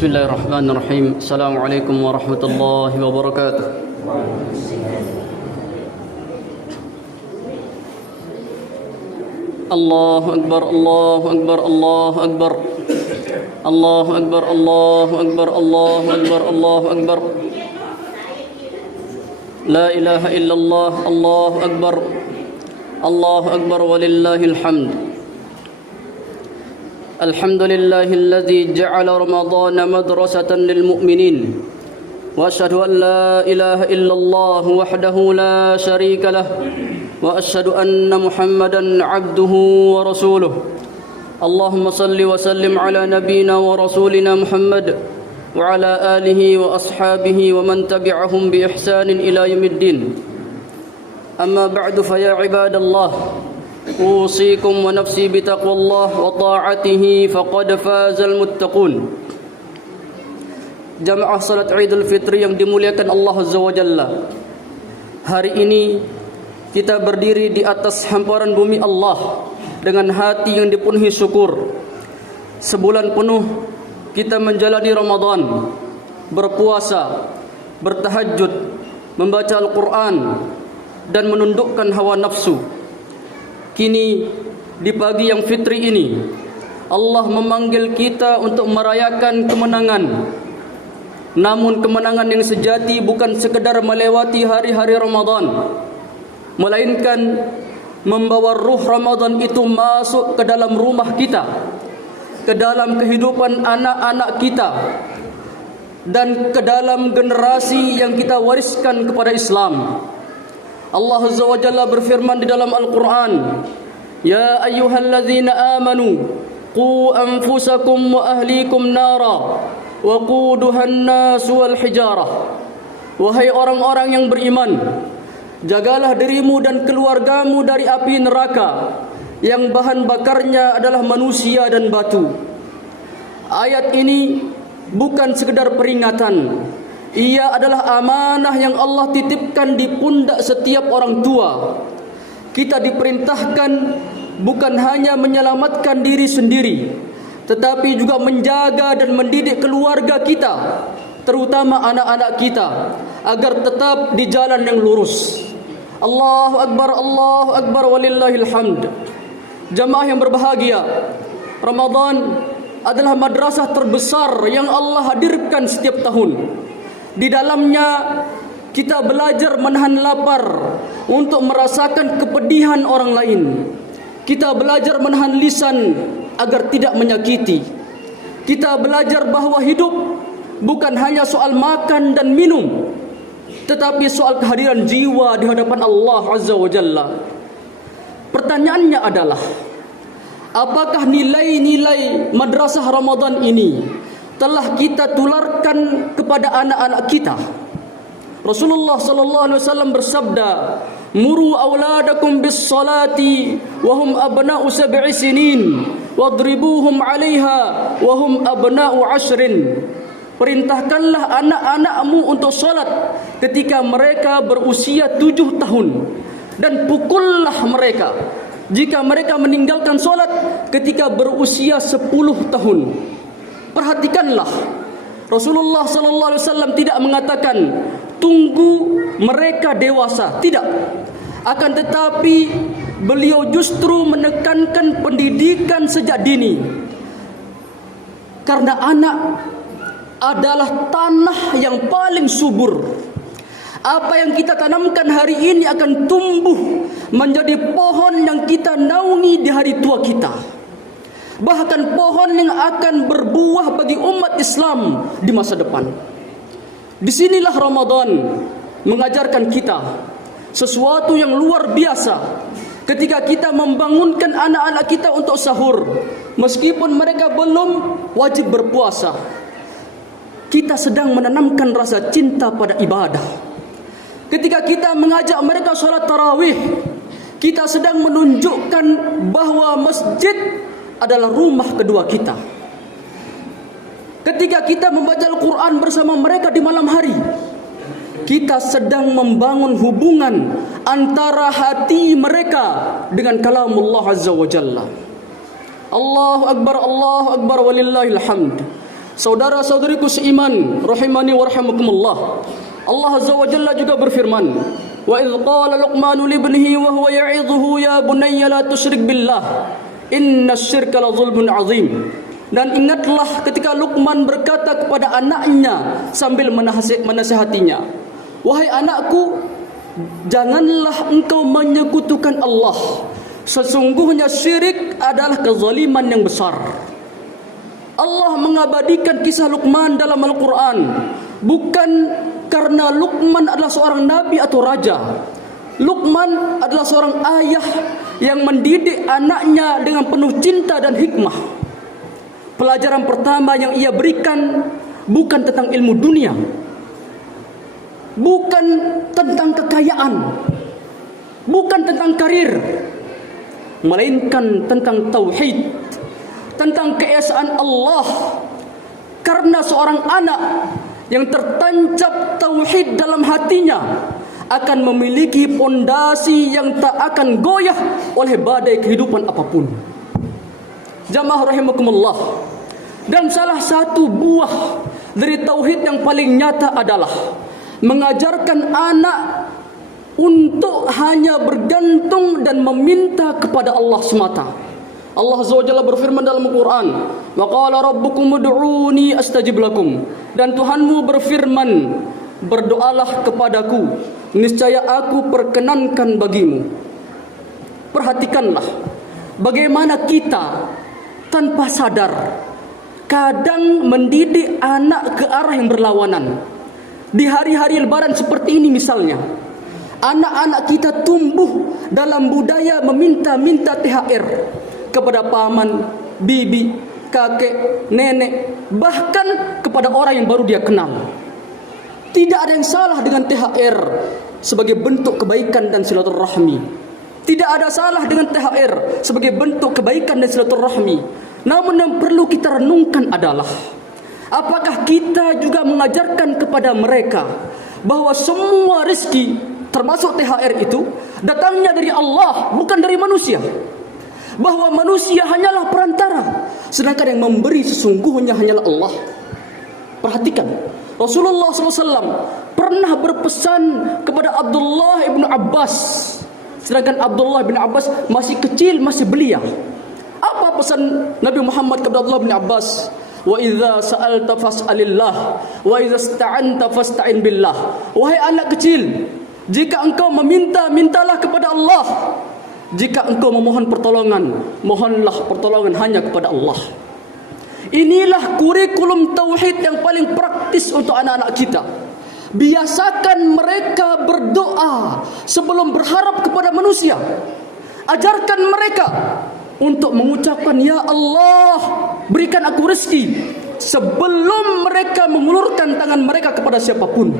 Bismillahirrahmanirrahim. Assalamualaikum warahmatullahi wabarakatuh. Allahu Akbar, Allahu Akbar, Allahu Akbar. Allahu Akbar, Allahu Akbar, Allahu Akbar, Allahu Akbar. La ilaha illallah, Allahu Akbar. Allahu Akbar walillahil hamd. الحمد لله الذي جعل رمضان مدرسة للمؤمنين وأشهد أن لا إله إلا الله وحده لا شريك له وأشهد أن محمدا عبده ورسوله اللهم صل وسلم على نبينا ورسولنا محمد وعلى آله وأصحابه ومن تبعهم بإحسان إلى يوم الدين أما بعد فيا عباد الله أوصيكم ونفسي بتقوى الله وطاعته فقد فاز المتقون. Jamaah salat Idul Fitri yang dimuliakan Allah Azza wa Jalla. Hari ini kita berdiri di atas hamparan bumi Allah dengan hati yang dipenuhi syukur. Sebulan penuh kita menjalani Ramadan, berpuasa, bertahajud, membaca Al-Quran dan menundukkan hawa nafsu. Kini di pagi yang fitri ini Allah memanggil kita untuk merayakan kemenangan. Namun kemenangan yang sejati bukan sekedar melewati hari-hari Ramadan, melainkan membawa ruh Ramadan itu masuk ke dalam rumah kita, ke dalam kehidupan anak-anak kita, dan ke dalam generasi yang kita wariskan kepada Islam. Allah Azza wa Jalla berfirman di dalam Al-Quran, Ya ayyuhalladzina amanu qu anfusakum wa ahlikum nara wa quduhan nasu wal hijarah. Wahai orang-orang yang beriman, jagalah dirimu dan keluargamu dari api neraka yang bahan bakarnya adalah manusia dan batu. Ayat ini bukan sekedar peringatan, ia adalah amanah yang Allah titipkan di pundak setiap orang tua. Kita diperintahkan bukan hanya menyelamatkan diri sendiri, tetapi juga menjaga dan mendidik keluarga kita, terutama anak-anak kita, agar tetap di jalan yang lurus. Allahu Akbar, Allahu Akbar walillahil hamd. Jamaah yang berbahagia, Ramadan adalah madrasah terbesar yang Allah hadirkan setiap tahun. Di dalamnya kita belajar menahan lapar untuk merasakan kepedihan orang lain. Kita belajar menahan lisan agar tidak menyakiti. Kita belajar bahwa hidup bukan hanya soal makan dan minum, tetapi soal kehadiran jiwa di hadapan Allah Azza wa Jalla. Pertanyaannya adalah, apakah nilai-nilai madrasah Ramadan ini telah kita tularkan kepada anak-anak kita? Rasulullah sallallahu alaihi wasallam bersabda, "Muru auladakum bis salati wa hum abna'u sab'i sinin, wadribuhum 'alaiha wa hum abna'u 'ashrin." Perintahkanlah anak-anakmu untuk salat ketika mereka berusia 7 tahun dan pukullah mereka jika mereka meninggalkan salat ketika berusia 10 tahun. Perhatikanlah, Rasulullah sallallahu alaihi wasallam tidak mengatakan tunggu mereka dewasa, tidak. Akan tetapi beliau justru menekankan pendidikan sejak dini. Karena anak adalah tanah yang paling subur. Apa yang kita tanamkan hari ini akan tumbuh menjadi pohon yang kita naungi di hari tua kita. Bahkan pohon yang akan berbuah bagi umat Islam di masa depan. Disinilah Ramadan mengajarkan kita sesuatu yang luar biasa. Ketika kita membangunkan anak-anak kita untuk sahur, meskipun mereka belum wajib berpuasa, kita sedang menanamkan rasa cinta pada ibadah. Ketika kita mengajak mereka sholat tarawih, kita sedang menunjukkan bahwa masjid adalah rumah kedua kita. Ketika kita membaca Al-Quran bersama mereka di malam hari, kita sedang membangun hubungan antara hati mereka dengan kalamullah Azza wa Jalla. Allahu Akbar, Allahu Akbar walillahil hamd. Saudara-saudariku seiman, rahimani wa rahimakumullah. Allah Azza wa Jalla juga berfirman, "Wa idh qala Luqmanu li ibnihi wa huwa ya'idhuhu ya bunayya la tusyrik billah, innasyirka la zulmun 'azim." Dan ingatlah ketika Luqman berkata kepada anaknya sambil menasihatinya, "Wahai anakku, janganlah engkau menyekutukan Allah. Sesungguhnya syirik adalah kezaliman yang besar." Allah mengabadikan kisah Luqman dalam Al-Quran bukan karena Luqman adalah seorang nabi atau raja. Luqman adalah seorang ayah yang mendidik anaknya dengan penuh cinta dan hikmah. Pelajaran pertama yang ia berikan bukan tentang ilmu dunia, bukan tentang kekayaan, bukan tentang karir, melainkan tentang tauhid, tentang keesaan Allah. Karena seorang anak yang tertancap tauhid dalam hatinya akan memiliki pondasi yang tak akan goyah oleh badai kehidupan apapun. Jamaah rahimakumullah. Dan salah satu buah dari tauhid yang paling nyata adalah mengajarkan anak untuk hanya bergantung dan meminta kepada Allah semata. Allah Azza wa Jalla berfirman dalam Al-Quran, "Wa qala rabbukum ud'uni astajib lakum." Dan Tuhanmu berfirman, "Berdoalah kepadaku, niscaya aku perkenankan bagimu." Perhatikanlah bagaimana kita tanpa sadar kadang mendidik anak ke arah yang berlawanan. Di hari-hari lebaran seperti ini misalnya, anak-anak kita tumbuh dalam budaya meminta-minta THR kepada paman, bibi, kakek, nenek, bahkan kepada orang yang baru dia kenal. Tidak ada yang salah dengan THR sebagai bentuk kebaikan dan silaturahmi. Tidak ada salah dengan THR sebagai bentuk kebaikan dan silaturahmi. Namun yang perlu kita renungkan adalah, apakah kita juga mengajarkan kepada mereka bahwa semua rezeki termasuk THR itu datangnya dari Allah, bukan dari manusia. Bahwa manusia hanyalah perantara, sedangkan yang memberi sesungguhnya hanyalah Allah. Perhatikan, Rasulullah SAW pernah berpesan kepada Abdullah ibn Abbas, sedangkan Abdullah ibn Abbas masih kecil, masih belia. Apa pesan Nabi Muhammad kepada Abdullah bin Abbas? "Wa idza sa'alta fas'alillah, wa idza ista'anta fasta'in billah." Wahai anak kecil, jika engkau meminta, mintalah kepada Allah. Jika engkau memohon pertolongan, mohonlah pertolongan hanya kepada Allah. Inilah kurikulum tauhid yang paling praktis untuk anak-anak kita. Biasakan mereka berdoa sebelum berharap kepada manusia. Ajarkan mereka untuk mengucapkan, "Ya Allah, berikan aku rezeki," sebelum mereka mengulurkan tangan mereka kepada siapapun.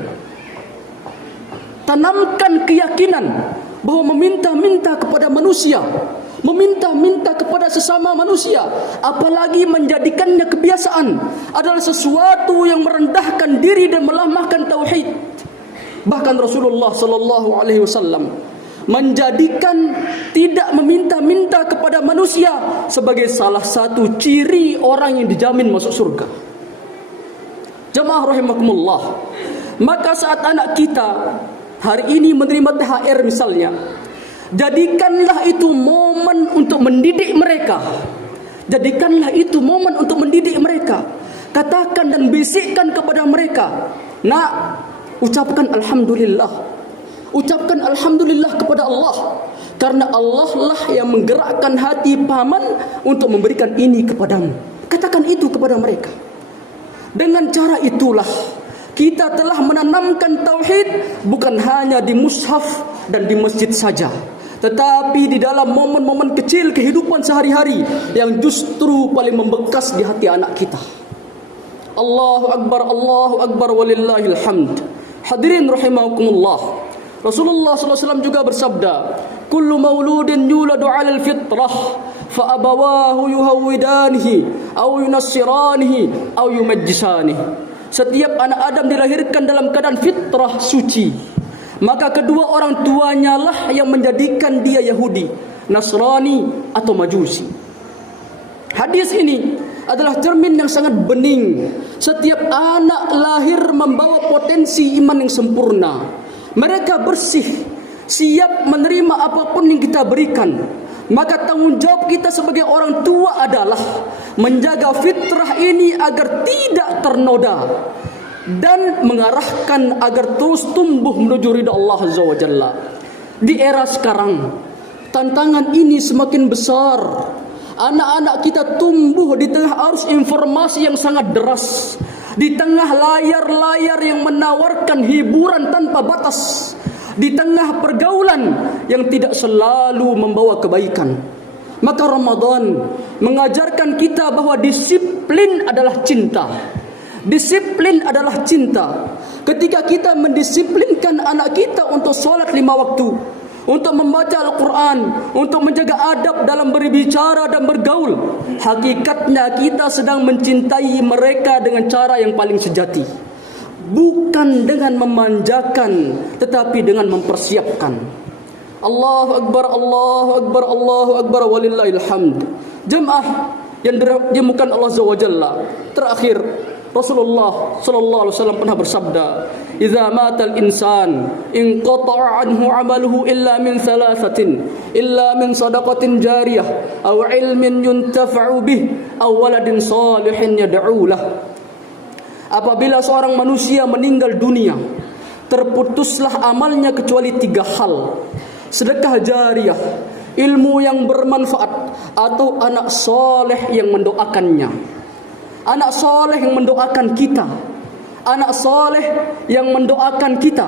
Tanamkan keyakinan bahwa meminta-minta kepada manusia, meminta-minta kepada sesama manusia, apalagi menjadikannya kebiasaan, adalah sesuatu yang merendahkan diri dan melemahkan tauhid. Bahkan Rasulullah sallallahu alaihi wasallam menjadikan tidak meminta-minta kepada manusia sebagai salah satu ciri orang yang dijamin masuk surga. Jamaah rahimakumullah. Maka saat anak kita hari ini menerima THR misalnya, jadikanlah itu momen untuk mendidik mereka. Jadikanlah itu momen untuk mendidik mereka. Katakan dan bisikkan kepada mereka, "Nak, ucapkan alhamdulillah. Ucapkan alhamdulillah kepada Allah, karena Allah lah yang menggerakkan hati paman untuk memberikan ini kepadamu." Katakan itu kepada mereka. Dengan cara itulah kita telah menanamkan tauhid bukan hanya di mushaf dan di masjid saja, tetapi di dalam momen-momen kecil kehidupan sehari-hari yang justru paling membekas di hati anak kita. Allahu Akbar walillahil hamd. Hadirin rahimakumullah. Rasulullah SAW juga bersabda, "Kullu mauludin yuladu 'alal fitrah, fa abawahu yuhawwidanihi aw yunassiranihi aw yumajjisanihi." Setiap anak Adam dilahirkan dalam keadaan fitrah suci, maka kedua orang tuanya lah yang menjadikan dia Yahudi, Nasrani atau Majusi. Hadis ini adalah cermin yang sangat bening. Setiap anak lahir membawa potensi iman yang sempurna. Mereka bersih, siap menerima apapun yang kita berikan. Maka tanggungjawab kita sebagai orang tua adalah menjaga fitrah ini agar tidak ternoda dan mengarahkan agar terus tumbuh menuju ridha Allah Azza wa Jalla. Di era sekarang, tantangan ini semakin besar. Anak-anak kita tumbuh di tengah arus informasi yang sangat deras, di tengah layar-layar yang menawarkan hiburan tanpa batas, di tengah pergaulan yang tidak selalu membawa kebaikan. Maka Ramadan mengajarkan kita bahwa disiplin adalah cinta. Disiplin adalah cinta. Ketika kita mendisiplinkan anak kita untuk sholat 5 waktu, untuk membaca Al-Quran, untuk menjaga adab dalam berbicara dan bergaul, hakikatnya kita sedang mencintai mereka dengan cara yang paling sejati. Bukan dengan memanjakan, tetapi dengan mempersiapkan. Allahu Akbar, Allahu Akbar, Allahu Akbar, walillahil hamd. Jemaah yang dimuliakan Allah Azza wa Jalla. Terakhir, Rasulullah sallallahu alaihi wasallam pernah bersabda, "Idza matal insan inqata'a anhu 'amaluhu illa min thalathatin, illa min shadaqatin jariyah aw 'ilmin yuntafa'u bih aw waladin salihin yad'u lah." Apabila seorang manusia meninggal dunia, terputuslah amalnya kecuali 3 hal: sedekah jariyah, ilmu yang bermanfaat, atau anak soleh yang mendoakannya. Anak soleh yang mendoakan kita, anak soleh yang mendoakan kita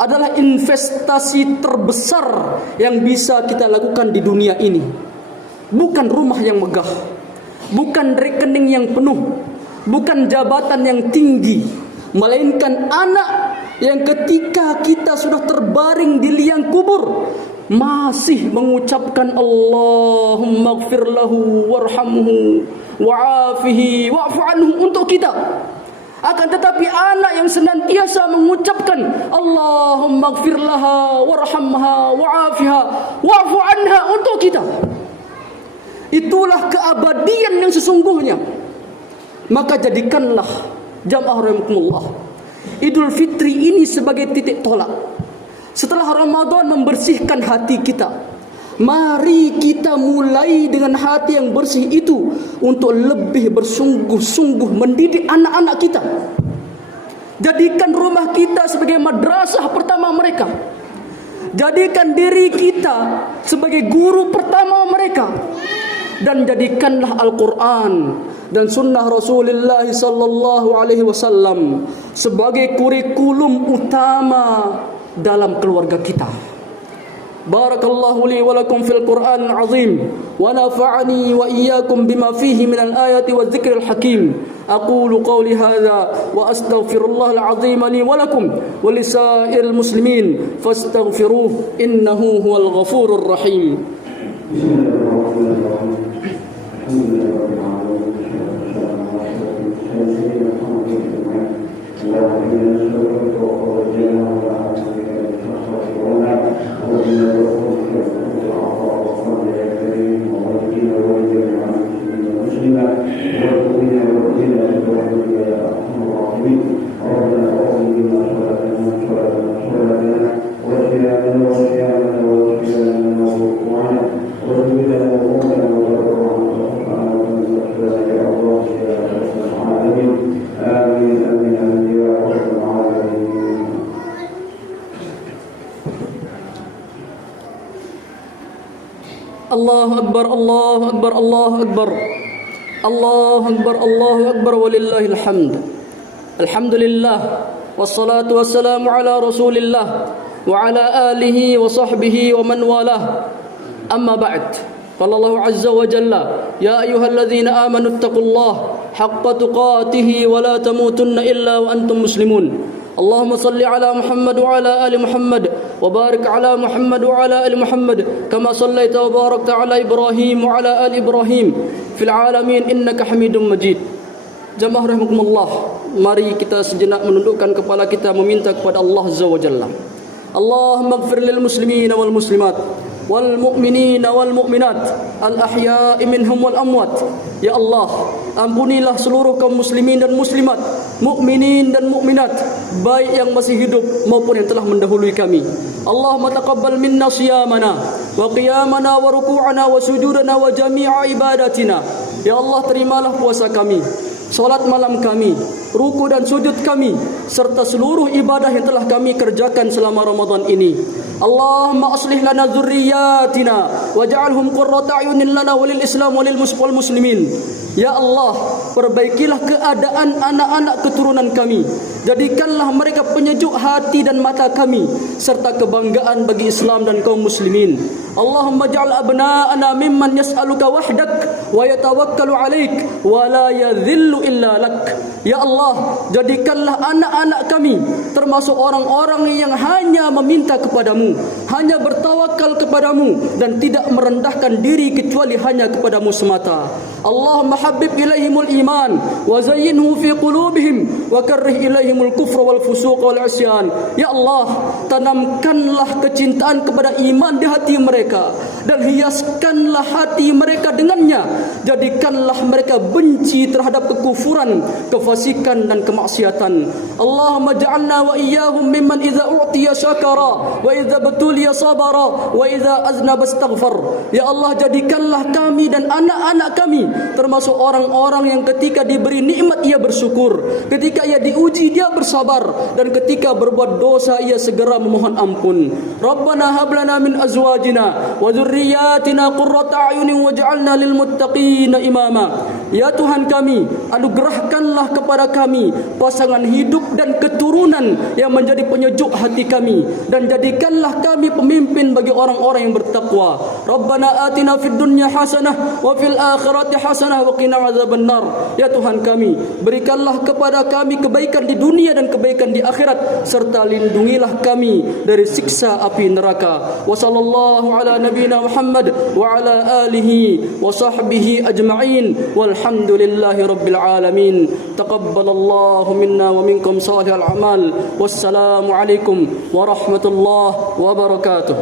adalah investasi terbesar yang bisa kita lakukan di dunia ini. Bukan rumah yang megah, bukan rekening yang penuh, bukan jabatan yang tinggi, melainkan anak yang ketika kita sudah terbaring di liang kubur masih mengucapkan Allahumma ighfir lahu warhamhu wa'afihi wa'fu anhu untuk kita. Akan tetapi anak yang senantiasa mengucapkan Allahumma ighfir laha warhamha wa'afiha wa'fu anha untuk kita, itulah keabadian yang sesungguhnya. Maka jadikanlah jamaah rahimakumullah Idul Fitri ini sebagai titik tolak. Setelah Ramadan membersihkan hati kita, mari kita mulai dengan hati yang bersih itu untuk lebih bersungguh-sungguh mendidik anak-anak kita. Jadikan rumah kita sebagai madrasah pertama mereka. Jadikan diri kita sebagai guru pertama mereka. Dan jadikanlah Al-Quran dan sunnah Rasulullah sallallahu alaihi wasallam sebagai kurikulum utama dalam keluarga kita. Barakallahu li wa lakum fil Qur'an al-azim wa nafa'ani wa iyyakum bima fihi min al-ayati wa dhikril hakim. Aqulu qawli hadha wa astaghfirullah al-azim li wa lakum wa lisa'iril muslimin fastaghfiruhu innahu huwal ghafurur rahim. Allahu Akbar, Allahu Akbar, Allahu Akbar, Allahu Akbar, Allahu Akbar, walillahil hamd. Alhamdulillah, wassalatu wassalamu ala Rasulillah wa ala alihi wa sahbihi wa man walah. Amma ba'd. Qala Allah azza wa jalla, ya ayyuhalladzina amanu ittaqullaha haqqa tuqatih wa la tamutunna illa wa antum muslimun. Allahumma salli ala Muhammad wa ala ali Muhammad wa barik ala Muhammad wa ala ali Muhammad kama sallaita wa barakta ala Ibrahim wa ala ali Ibrahim fil alamin innaka Hamidum Majid. Jamaah rahimakumullah, mari kita sejenak menundukkan kepala kita meminta kepada Allah Azza wa Jalla. Allahumma ighfir lil muslimina wal muslimat والمؤمنين والمؤمنات الأحياء منهم والأموات. Ya Allah, ampunilah seluruh kaum muslimin dan muslimat, mukminin dan mukminat, baik yang masih hidup maupun yang telah mendahului kami. Allahumma taqabbal minna siyamana wa qiyamana wa ruku'ana wa sujudana wa jami'a ibadatina. Ya Allah, terimalah puasa kami, solat malam kami, ruku dan sujud kami, serta seluruh ibadah yang telah kami kerjakan selama Ramadan ini. Allahumma aslih lana dzurriyyatina waj'alhum qurrata a'yunin lana walil Islam walil muslimin. Ya Allah, perbaikilah keadaan anak-anak keturunan kami. Jadikanlah mereka penyejuk hati dan mata kami, serta kebanggaan bagi Islam dan kaum muslimin. Allahumma ja'al abna'ana mimman yas'aluka wahdak wa yatawakkalu 'alaik wa la yadhillu illa lak. Ya Allah, jadikanlah anak-anak kami termasuk orang-orang yang hanya meminta kepadamu, hanya bertawakal kepadamu, dan tidak merendahkan diri kecuali hanya kepadamu semata. Allahumma habib ilaihimul iman wa zayyinhu fi qulubihim wa karrih ilaihimul kufra wal fusuq wal isyan. Ya Allah, tanamkanlah kecintaan kepada iman di hati mereka dan hiaskanlah hati mereka dengannya. Jadikanlah mereka benci terhadap kekufuran, kefasikan dan kemaksiatan. Allahumma ja'alna wa iyyahum mimman idza u'tiya syakara wa idza batuliya sabara wa idza aznaba astaghfar. Ya Allah, jadikanlah kami dan anak-anak kami termasuk orang-orang yang ketika diberi nikmat ia bersyukur, ketika ia diuji dia bersabar, dan ketika berbuat dosa ia segera memohon ampun. Rabbana hab lana min azwajina wa dzurriyyatina qurrata a'yunin waj'alna lil muttaqina imama. Ya Tuhan kami, anugerahkanlah kepada kami pasangan hidup dan keturunan yang menjadi penyejuk hati kami, dan jadikanlah kami pemimpin bagi orang-orang yang bertakwa. Rabbana atina fid dunya hasanah wa fil akhirati hasanah wa qina adzabannar. Ya Tuhan kami, berikanlah kepada kami kebaikan di dunia dan kebaikan di akhirat, serta lindungilah kami dari siksa api neraka. Wa sallallahu ala nabiyyina Muhammad wa ala alihi wa sahbihi ajma'in. Walhamdulillahi rabbil alamin. Taqabbalallahu minna wa minkum salihal a'mal. Wassalamu alaikum warahmatullahi wabarakatuh.